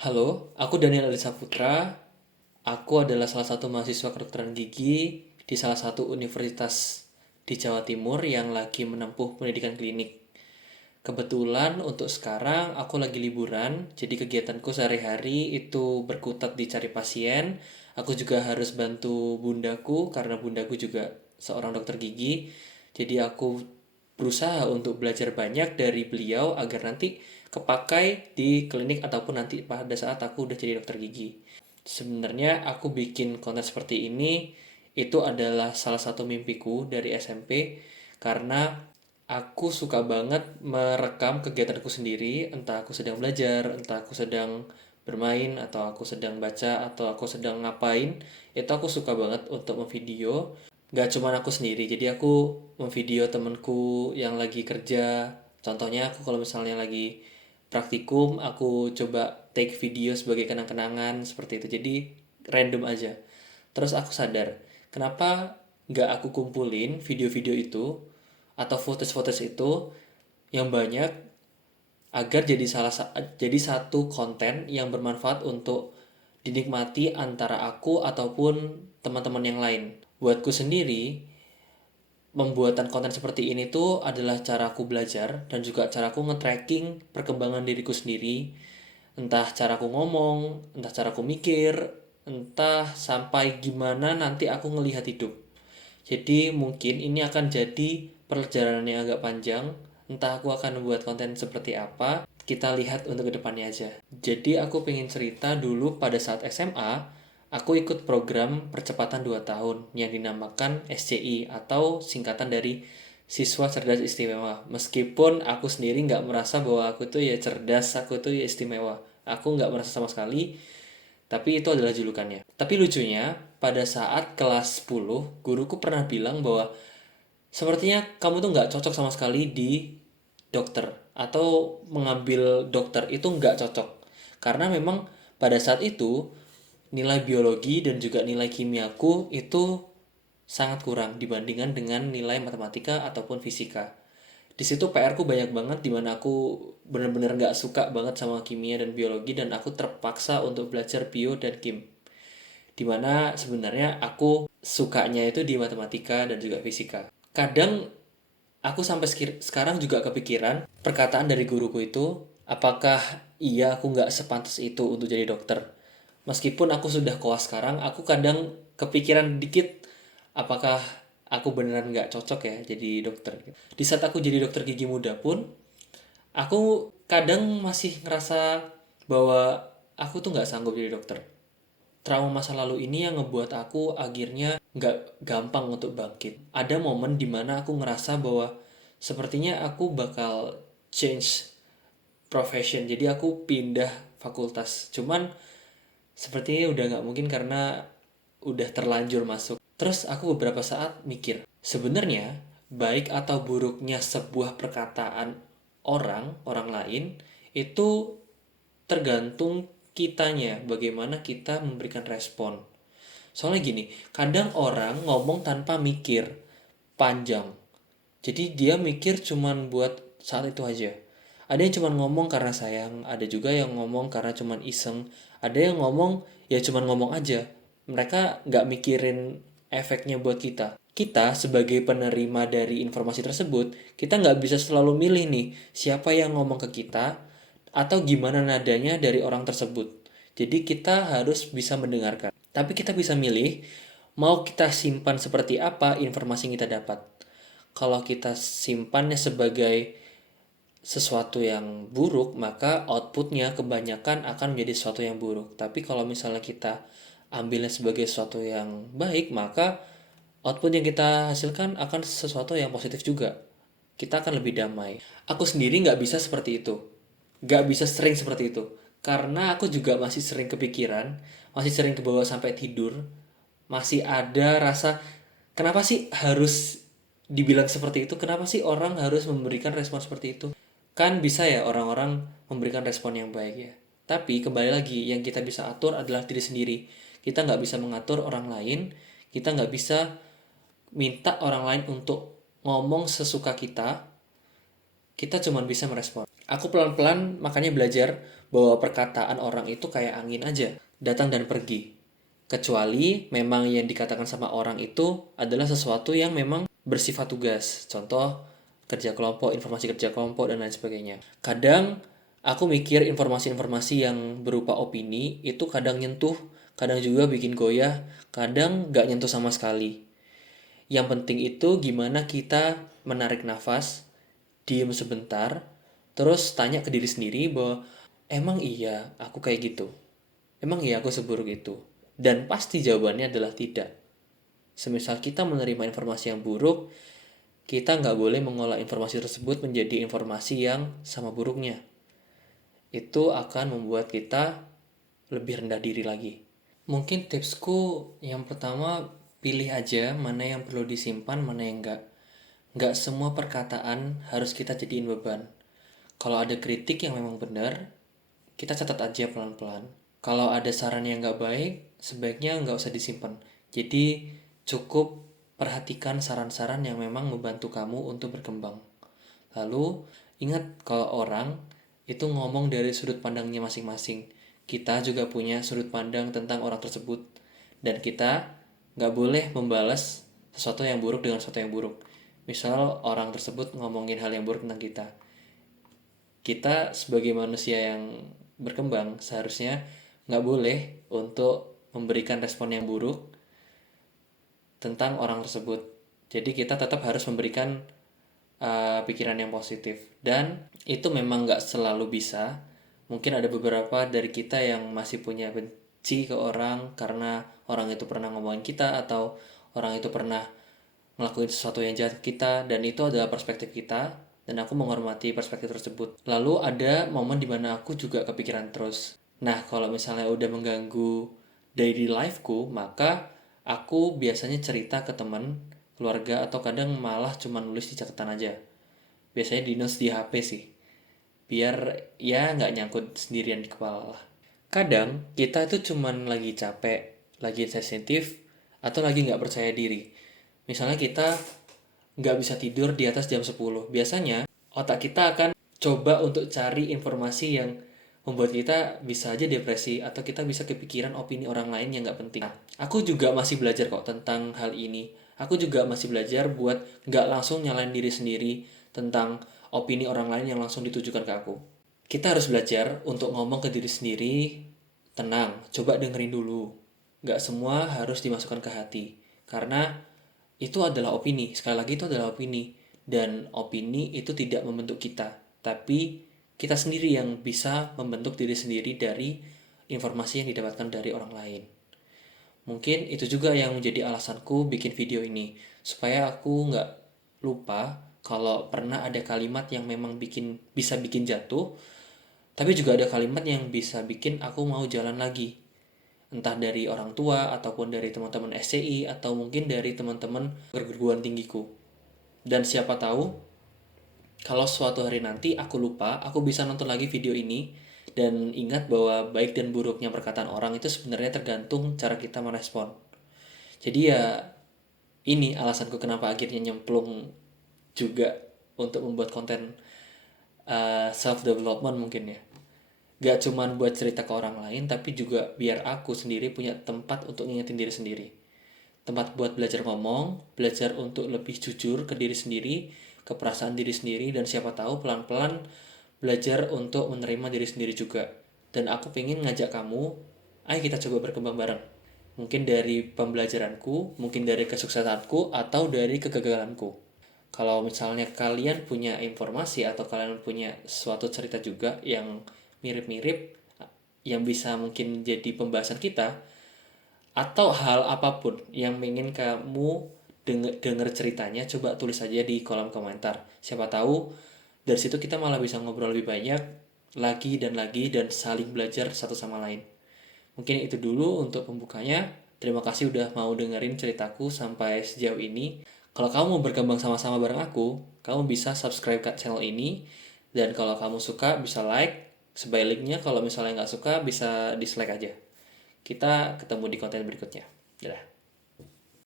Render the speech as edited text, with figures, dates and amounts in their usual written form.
Halo, aku Daniel Alisa Putra. Aku adalah salah satu mahasiswa kedokteran gigi di salah satu universitas di Jawa Timur yang lagi menempuh pendidikan klinik. Kebetulan untuk sekarang aku lagi liburan, jadi kegiatanku sehari-hari itu berkutat di cari pasien. Aku juga harus bantu bundaku karena bundaku juga seorang dokter gigi. Jadi aku berusaha untuk belajar banyak dari beliau agar nanti kepakai di klinik ataupun nanti pada saat aku udah jadi dokter gigi. Sebenarnya aku bikin konten seperti ini itu adalah salah satu mimpiku dari SMP karena aku suka banget merekam kegiatanku sendiri, entah aku sedang belajar, entah aku sedang bermain, atau aku sedang baca, atau aku sedang ngapain. Itu aku suka banget untuk memvideo. Gak cuma aku sendiri, jadi aku memvideo temenku yang lagi kerja. Contohnya aku kalau misalnya lagi praktikum, aku coba take video sebagai kenang-kenangan seperti itu. Jadi random aja. Terus aku sadar, kenapa nggak aku kumpulin video-video itu atau footage-footage itu yang banyak agar jadi satu konten yang bermanfaat untuk dinikmati antara aku ataupun teman-teman yang lain. Buatku sendiri, pembuatan konten seperti ini tuh adalah caraku belajar dan juga caraku nge-tracking perkembangan diriku sendiri. Entah caraku ngomong, entah caraku mikir, entah sampai gimana nanti aku ngelihat hidup. Jadi mungkin ini akan jadi perjalanan yang agak panjang. Entah aku akan membuat konten seperti apa, kita lihat untuk kedepannya aja. Jadi aku pengen cerita dulu pada saat SMA, aku ikut program percepatan 2 tahun yang dinamakan SCI atau singkatan dari Siswa Cerdas Istimewa. Meskipun aku sendiri nggak merasa bahwa aku tuh ya cerdas, aku tuh ya istimewa. Aku nggak merasa sama sekali, tapi itu adalah julukannya. Tapi lucunya, pada saat kelas 10, guruku pernah bilang bahwa sepertinya kamu tuh nggak cocok sama sekali di dokter. Atau mengambil dokter itu nggak cocok. Karena memang pada saat itu, nilai biologi dan juga nilai kimiaku itu sangat kurang dibandingkan dengan nilai matematika ataupun fisika. Di situ PR ku banyak banget dimana aku bener-bener nggak suka banget sama kimia dan biologi dan aku terpaksa untuk belajar bio dan kim. Dimana sebenarnya aku sukanya itu di matematika dan juga fisika. Kadang aku sampai sekarang juga kepikiran perkataan dari guruku itu, apakah iya aku nggak sepantas itu untuk jadi dokter. Meskipun aku sudah koas sekarang, aku kadang kepikiran dikit, apakah aku beneran nggak cocok ya jadi dokter. Di saat aku jadi dokter gigi muda pun, aku kadang masih ngerasa bahwa aku tuh nggak sanggup jadi dokter. Trauma masa lalu ini yang ngebuat aku akhirnya nggak gampang untuk bangkit. Ada momen dimana aku ngerasa bahwa sepertinya aku bakal change profession. Jadi aku pindah fakultas. Cuman sepertinya udah nggak mungkin karena udah terlanjur masuk. Terus aku beberapa saat mikir, sebenarnya baik atau buruknya sebuah perkataan orang lain itu tergantung kitanya, bagaimana kita memberikan respon. Soalnya gini, kadang orang ngomong tanpa mikir panjang. Jadi dia mikir cuman buat saat itu aja. Ada yang cuman ngomong karena sayang, ada juga yang ngomong karena cuman iseng, ada yang ngomong ya cuman ngomong aja. Mereka nggak mikirin efeknya buat kita. Kita sebagai penerima dari informasi tersebut, kita nggak bisa selalu milih nih siapa yang ngomong ke kita atau gimana nadanya dari orang tersebut. Jadi kita harus bisa mendengarkan. Tapi kita bisa milih mau kita simpan seperti apa informasi yang kita dapat. Kalau kita simpannya sebagai sesuatu yang buruk, maka outputnya kebanyakan akan menjadi sesuatu yang buruk. Tapi kalau misalnya kita ambilnya sebagai sesuatu yang baik, maka output yang kita hasilkan akan sesuatu yang positif juga. Kita akan lebih damai. Aku sendiri nggak bisa seperti itu. Nggak bisa sering seperti itu. Karena aku juga masih sering kepikiran, masih sering kebawa sampai tidur, masih ada rasa kenapa sih harus dibilang seperti itu, kenapa sih orang harus memberikan respon seperti itu. Kan bisa ya orang-orang memberikan respon yang baik ya, tapi kembali lagi yang kita bisa atur adalah diri sendiri. Kita nggak bisa mengatur orang lain, kita nggak bisa minta orang lain untuk ngomong sesuka kita. kita cuma bisa merespon. Aku pelan-pelan makanya belajar bahwa perkataan orang itu kayak angin aja, datang dan pergi. Kecuali memang yang dikatakan sama orang itu adalah sesuatu yang memang bersifat tugas. Contoh, kerja kelompok, informasi kerja kelompok, dan lain sebagainya. Kadang aku mikir informasi-informasi yang berupa opini itu kadang nyentuh, kadang juga bikin goyah, kadang gak nyentuh sama sekali. Yang penting itu gimana kita menarik nafas, diem sebentar, terus tanya ke diri sendiri bahwa emang iya aku kayak gitu, emang iya aku seburuk itu. Dan pasti jawabannya adalah tidak. Semisal kita menerima informasi yang buruk, kita nggak boleh mengolah informasi tersebut menjadi informasi yang sama buruknya. Itu akan membuat kita lebih rendah diri lagi. Mungkin tipsku yang pertama, pilih aja mana yang perlu disimpan, mana yang enggak. Nggak semua perkataan harus kita jadiin beban. Kalau ada kritik yang memang benar, kita catat aja pelan-pelan. Kalau ada saran yang nggak baik, sebaiknya nggak usah disimpan. Jadi cukup perhatikan saran-saran yang memang membantu kamu untuk berkembang. Lalu ingat kalau orang itu ngomong dari sudut pandangnya masing-masing. Kita juga punya sudut pandang tentang orang tersebut. Dan kita nggak boleh membalas sesuatu yang buruk dengan sesuatu yang buruk. Misal orang tersebut ngomongin hal yang buruk tentang kita. Kita sebagai manusia yang berkembang seharusnya nggak boleh untuk memberikan respon yang buruk tentang orang tersebut. Jadi kita tetap harus memberikan pikiran yang positif. Dan itu memang nggak selalu bisa. Mungkin ada beberapa dari kita yang masih punya benci ke orang karena orang itu pernah ngomongin kita atau orang itu pernah ngelakuin sesuatu yang jahat ke kita, dan itu adalah perspektif kita dan aku menghormati perspektif tersebut. Lalu ada momen dimana aku juga kepikiran terus. Nah, kalau misalnya udah mengganggu daily life-ku, maka aku biasanya cerita ke teman, keluarga, atau kadang malah cuma nulis di catatan aja. Biasanya di notes di HP sih, biar ya nggak nyangkut sendirian di kepala lah. Kadang kita itu cuman lagi capek, lagi sensitif, atau lagi nggak percaya diri. Misalnya kita nggak bisa tidur di atas jam 10. Biasanya otak kita akan coba untuk cari informasi yang membuat kita bisa aja depresi atau kita bisa kepikiran opini orang lain yang nggak penting. Nah, aku juga masih belajar kok tentang hal ini. Aku juga masih belajar buat nggak langsung nyalain diri sendiri tentang opini orang lain yang langsung ditujukan ke aku. Kita harus belajar untuk ngomong ke diri sendiri, tenang, coba dengerin dulu. Nggak semua harus dimasukkan ke hati. Karena itu adalah opini. Sekali lagi itu adalah opini. Dan opini itu tidak membentuk kita. Tapi kita sendiri yang bisa membentuk diri sendiri dari informasi yang didapatkan dari orang lain. Mungkin itu juga yang menjadi alasanku bikin video ini. Supaya aku nggak lupa kalau pernah ada kalimat yang memang bisa bikin jatuh, tapi juga ada kalimat yang bisa bikin aku mau jalan lagi. Entah dari orang tua, ataupun dari teman-teman SCI, atau mungkin dari teman-teman perguruan tinggiku. Dan siapa tahu, kalau suatu hari nanti aku lupa, aku bisa nonton lagi video ini, dan ingat bahwa baik dan buruknya perkataan orang itu sebenarnya tergantung cara kita merespon. Jadi ya, ini alasanku kenapa akhirnya nyemplung juga untuk membuat konten self-development mungkin ya. Gak cuman buat cerita ke orang lain, tapi juga biar aku sendiri punya tempat untuk ngingetin diri sendiri. Tempat buat belajar ngomong, belajar untuk lebih jujur ke diri sendiri, ke perasaan diri sendiri, dan siapa tahu pelan-pelan belajar untuk menerima diri sendiri juga. Dan aku pengen ngajak kamu, ayo kita coba berkembang bareng. Mungkin dari pembelajaranku, mungkin dari kesuksesanku, atau dari kegagalanku. Kalau misalnya kalian punya informasi atau kalian punya suatu cerita juga yang mirip-mirip, yang bisa mungkin jadi pembahasan kita, atau hal apapun yang ingin kamu denger ceritanya, coba tulis aja di kolom komentar. Siapa tahu dari situ kita malah bisa ngobrol lebih banyak lagi dan saling belajar satu sama lain. Mungkin itu dulu untuk pembukanya. Terima kasih udah mau dengerin ceritaku sampai sejauh ini. Kalau kamu mau berkembang sama-sama bareng aku, kamu bisa subscribe ke channel ini. Dan kalau kamu suka bisa like. Sebaliknya kalau misalnya nggak suka bisa dislike aja. Kita ketemu di konten berikutnya. Dadah.